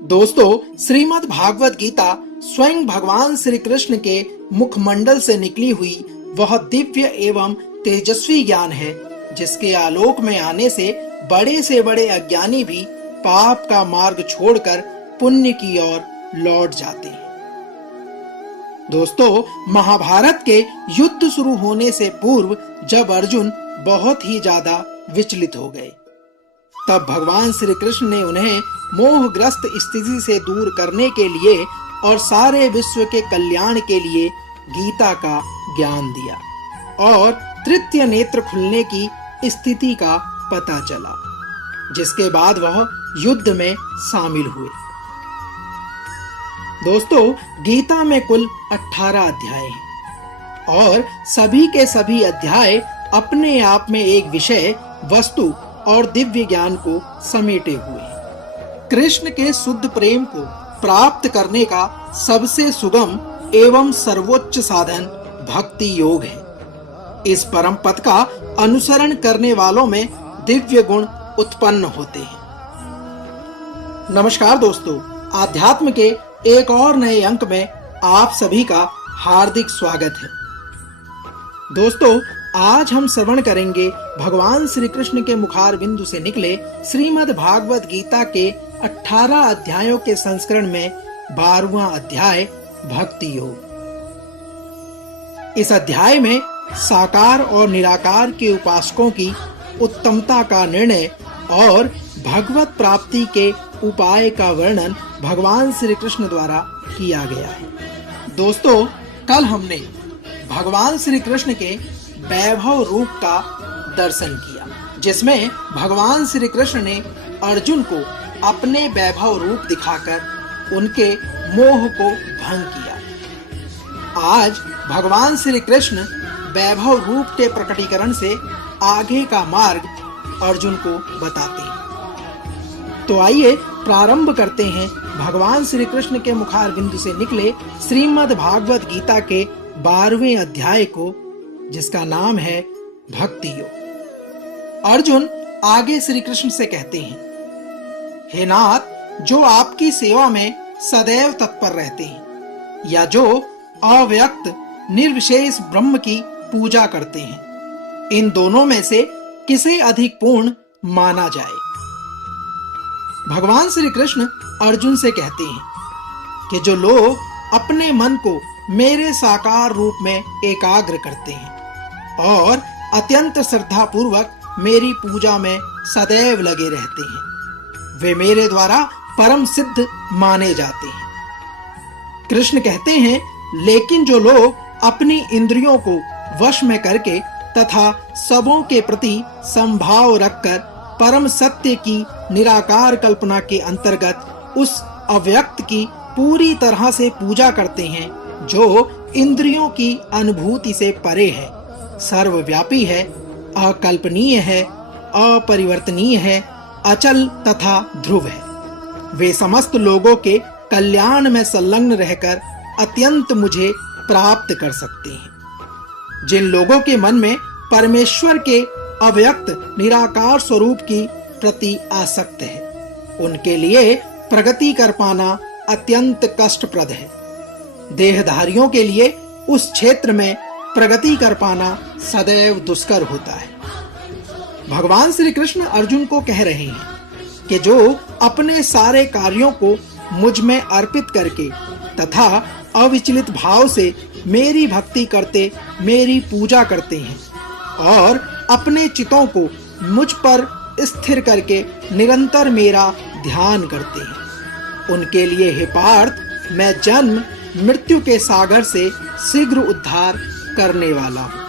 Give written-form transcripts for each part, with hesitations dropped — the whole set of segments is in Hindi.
दोस्तों, श्रीमद् भागवत गीता स्वयं भगवान श्री कृष्ण के मुखमंडल से निकली हुई वह दिव्य एवं तेजस्वी ज्ञान है, जिसके आलोक में आने से बड़े अज्ञानी भी पाप का मार्ग छोड़कर पुण्य की ओर लौट जाते हैं। दोस्तों, महाभारत के युद्ध शुरू होने से पूर्व जब अर्जुन बहुत ही ज्यादा विचलित हो गए, तब भगवान श्री कृष्ण ने उन्हें मोहग्रस्त स्थिति से दूर करने के लिए और सारे विश्व के कल्याण के लिए गीता का ज्ञान दिया और तृतीय नेत्र खुलने की स्थिति का पता चला, जिसके बाद वह युद्ध में शामिल हुए। दोस्तों, गीता में कुल 18 अध्याय हैं और सभी के सभी अध्याय अपने आप में एक विषय, वस्तु और दिव्य ज्ञान को समेटे हुए हैं। कृष्ण के शुद्ध प्रेम को प्राप्त करने का सबसे सुगम एवं सर्वोच्च साधन भक्ति योग है। इस परम पथ का अनुसरण करने वालों में दिव्य गुण उत्पन्न होते हैं। नमस्कार दोस्तों, आध्यात्म के एक और नए अंक में आप सभी का हार्दिक स्वागत है। दोस्तों, आज हम श्रवण करेंगे भगवान श्री कृष्ण के मुखार बिंदु से निकले श्रीमद् भागवत गीता के 18 अध्यायों के संस्करण में 12वां अध्याय भक्ति योग। इस अध्याय में साकार और निराकार के उपासकों की उत्तमता का निर्णय और भगवत प्राप्ति के उपाय का वर्णन भगवान श्री कृष्ण द्वारा किया गया है। दोस्तों, कल हमने भगवान श्री कृष्ण के वैभव रूप का दर्शन किया, जिसमें भगवान श्री कृष्ण ने अर्जुन को अपने वैभव रूप दिखाकर उनके मोह को भंग किया। आज भगवान श्री कृष्ण वैभव रूप के प्रकटीकरण से आगे का मार्ग अर्जुन को बताते हैं। तो आइए प्रारंभ करते हैं भगवान श्री कृष्ण के मुखार बिंदु से निकले श्रीमद् भागवत गीता के 12वें अध्याय को, जिसका नाम है भक्ति योग। अर्जुन आगे श्री कृष्ण से कहते हैं, हे नाथ, जो आपकी सेवा में सदैव तत्पर रहते हैं या जो अव्यक्त निर्विशेष ब्रह्म की पूजा करते हैं, इन दोनों में से किसे अधिक पूर्ण माना जाए। भगवान श्री कृष्ण अर्जुन से कहते हैं कि जो लोग अपने मन को मेरे साकार रूप में एकाग्र करते हैं और अत्यंत श्रद्धा पूर्वक मेरी पूजा में सदैव लगे रहते हैं, वे मेरे द्वारा परम सिद्ध माने जाते हैं। कृष्ण कहते हैं, लेकिन जो लोग अपनी इंद्रियों को वश में करके तथा सबों के प्रति संभाव रखकर परम सत्य की निराकार कल्पना के अंतर्गत उस अव्यक्त की पूरी तरह से पूजा करते हैं, जो इंद्रियों की अनुभूति से परे है, सर्वव्यापी है, अकल्पनीय है, अपरिवर्तनीय है, अचल तथा ध्रुव है, वे समस्त लोगों के कल्याण में संलग्न रहकर अत्यंत मुझे प्राप्त कर सकते हैं। जिन लोगों के मन में परमेश्वर के अव्यक्त निराकार स्वरूप की प्रति आसक्त है, उनके लिए प्रगति कर पाना अत्यंत कष्टप्रद है। देहधारियों के लिए उस क्षेत्र में प्रगति कर पाना सदैव दुष्कर होता है। भगवान श्री कृष्ण अर्जुन को कह रहे हैं कि जो अपने सारे कार्यों को मुझ में अर्पित करके तथा अविचलित भाव से मेरी भक्ति करते मेरी पूजा करते हैं और अपने चितों को मुझ पर स्थिर करके निरंतर मेरा ध्यान करते हैं, उनके लिए हे पार्थ, मैं जन्म मृत्यु के सागर से शीघ्र उद्धार करने वाला हूँ।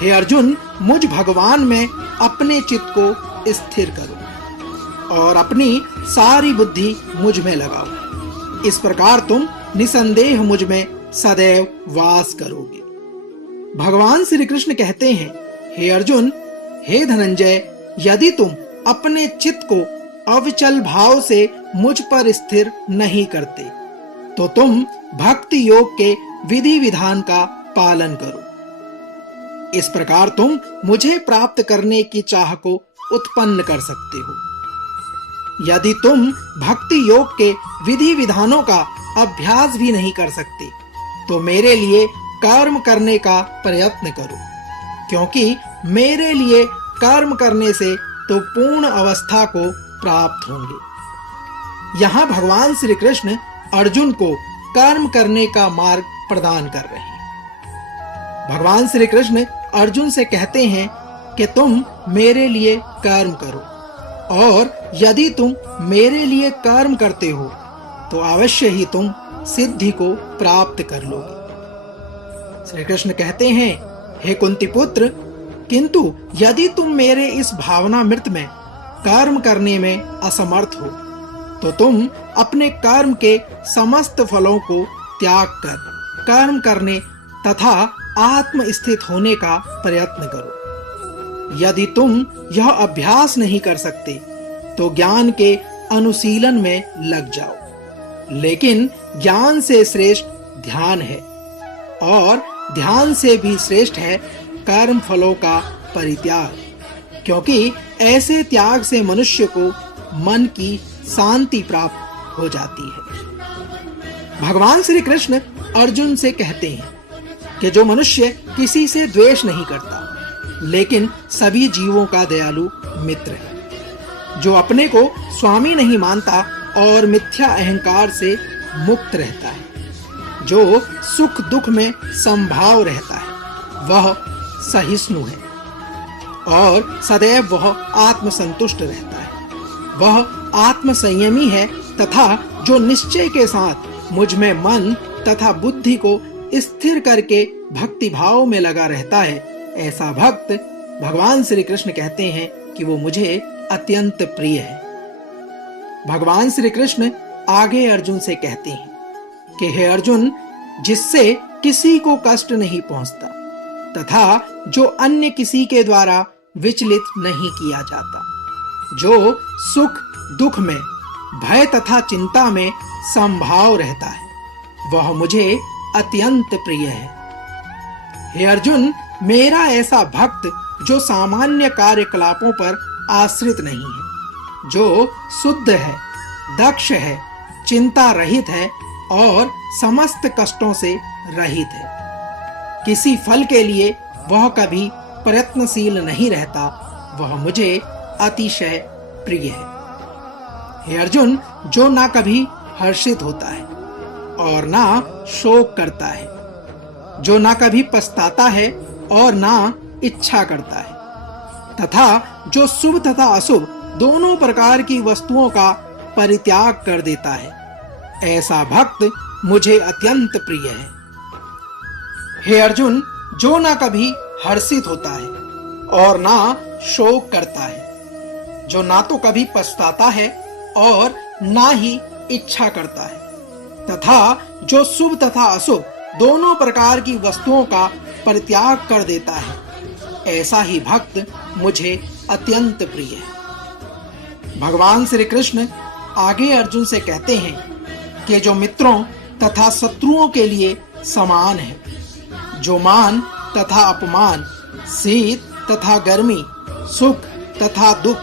हे अर्जुन, मुझ भगवान में अपने चित्त को स्थिर करो और अपनी सारी बुद्धि मुझ में लगाओ। इस प्रकार तुम निसंदेह मुझ में सदैव वास करोगे। भगवान श्री कृष्ण कहते हैं, हे अर्जुन, हे धनंजय, यदि तुम अपने चित्त को अविचल भाव से मुझ पर स्थिर नहीं करते, तो तुम भक्ति योग के विधि विधान का पालन करो। इस प्रकार तुम मुझे प्राप्त करने की चाह को उत्पन्न कर सकते हो। यदि तुम भक्ति योग के विधि विधानों का अभ्यास भी नहीं कर सकते तो मेरे लिए कर्म करने का प्रयत्न करो, क्योंकि मेरे लिए कर्म करने से तो पूर्ण अवस्था को प्राप्त होंगे। यहाँ भगवान श्री कृष्ण अर्जुन को कर्म करने का मार्ग प्रदान कर रहे हैं। भगवान श्री कृष्ण अर्जुन से कहते हैं कि तुम मेरे लिए कर्म करो, और यदि तुम मेरे लिए कर्म करते हो तो अवश्य ही तुम सिद्धि को प्राप्त कर लोगे। श्री कृष्ण कहते हैं, हे कुंती पुत्र, किंतु यदि तुम मेरे इस भावनामृत में कर्म करने में असमर्थ हो तो तुम अपने कर्म के समस्त फलों को त्याग कर कर्म करने तथा आत्म स्थित होने का प्रयत्न करो। यदि तुम यह अभ्यास नहीं कर सकते तो ज्ञान के अनुशीलन में लग जाओ। लेकिन ज्ञान से श्रेष्ठ ध्यान है, और ध्यान से भी श्रेष्ठ है कर्म फलों का परित्याग, क्योंकि ऐसे त्याग से मनुष्य को मन की शांति प्राप्त हो जाती है। भगवान श्री कृष्ण अर्जुन से कहते हैं कि जो मनुष्य किसी से द्वेष नहीं करता लेकिन सभी जीवों का दयालु मित्र है, जो अपने को स्वामी नहीं मानता और मिथ्या अहंकार से मुक्त रहता है, जो सुख दुख में समभाव रहता है, वह सहिष्णु है और सदैव वह आत्मसंतुष्ट रहता है, वह आत्म संयमी है तथा जो निश्चय के साथ मुझ में मन तथा बुद्धि को स्थिर करके भक्ति भाव में लगा रहता है, ऐसा भक्त भगवान श्री कृष्ण कहते हैं कि वो मुझे अत्यंत प्रिय है। भगवान श्री कृष्ण आगे अर्जुन से कहते हैं कि हे अर्जुन, जिससे किसी को कष्ट नहीं पहुंचता तथा जो अन्य किसी के द्वारा विचलित नहीं किया जाता, जो सुख दुख में भय तथा चिंता में समभाव रहता है, वह मुझे अत्यंत प्रिय है। हे अर्जुन, मेरा ऐसा भक्त जो सामान्य कार्यकलापों पर आश्रित नहीं है, जो शुद्ध है, दक्ष है, चिंता रहित है और समस्त कष्टों से रहित है, किसी फल के लिए वह कभी प्रयत्नशील नहीं रहता, वह मुझे अतिशय प्रिय है। हे अर्जुन, जो ना कभी हर्षित होता है और ना शोक करता है, जो ना कभी पछताता है और ना इच्छा करता है, तथा जो शुभ तथा अशुभ दोनों प्रकार की वस्तुओं का परित्याग कर देता है, ऐसा भक्त मुझे अत्यंत प्रिय है। हे अर्जुन, जो ना कभी हर्षित होता है और ना शोक करता है, जो ना तो कभी पछताता है और ना ही इच्छा करता है, तथा जो शुभ तथा अशुभ दोनों प्रकार की वस्तुओं का परित्याग कर देता है, ऐसा ही भक्त मुझे अत्यंत प्रिय है। भगवान श्री कृष्ण आगे अर्जुन से कहते हैं कि जो मित्रों तथा शत्रुओं के लिए समान है, जो मान तथा अपमान, शीत तथा गर्मी, सुख तथा दुख,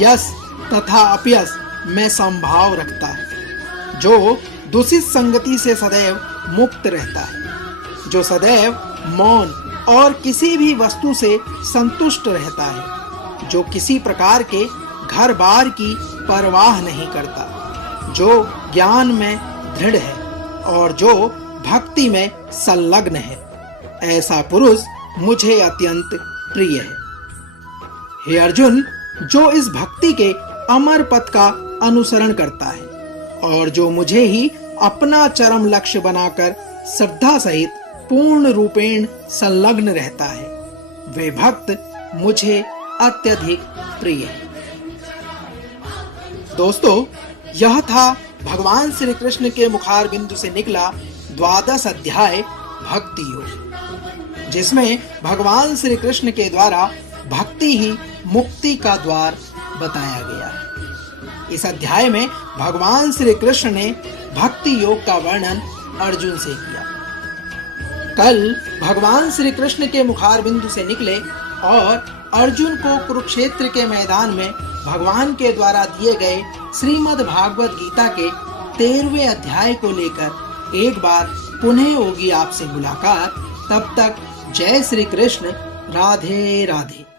यश तथा अपयश में समभाव रखता है, जो दूषित संगति से सदैव मुक्त रहता है, जो सदैव मौन और किसी भी वस्तु से संतुष्ट रहता है, जो किसी प्रकार के घर बार की परवाह नहीं करता, जो ज्ञान में दृढ़ है और जो भक्ति में संलग्न है, ऐसा पुरुष मुझे अत्यंत प्रिय है। हे अर्जुन, जो इस भक्ति के अमर पथ का अनुसरण करता है और जो मुझे ही अपना चरम लक्ष्य बनाकर श्रद्धा सहित पूर्ण रूपेण संलग्न रहता है, वे भक्त मुझे अत्यधिक प्रिय है। दोस्तों, यह था भगवान श्री कृष्ण के मुखार बिंदु से निकला 12 अध्याय भक्ति योग, जिसमें भगवान श्री कृष्ण के द्वारा भक्ति ही मुक्ति का द्वार बताया गया है। इस अध्याय में भगवान श्री कृष्ण ने भक्ति योग का वर्णन अर्जुन से किया। कल भगवान श्री कृष्ण के मुखार बिंदु से निकले और अर्जुन को कुरुक्षेत्र के मैदान में भगवान के द्वारा दिए गए श्रीमद् भागवत गीता के 13वें अध्याय को लेकर एक बार पुनः होगी आपसे मुलाकात। तब तक जय श्री कृष्ण, राधे राधे।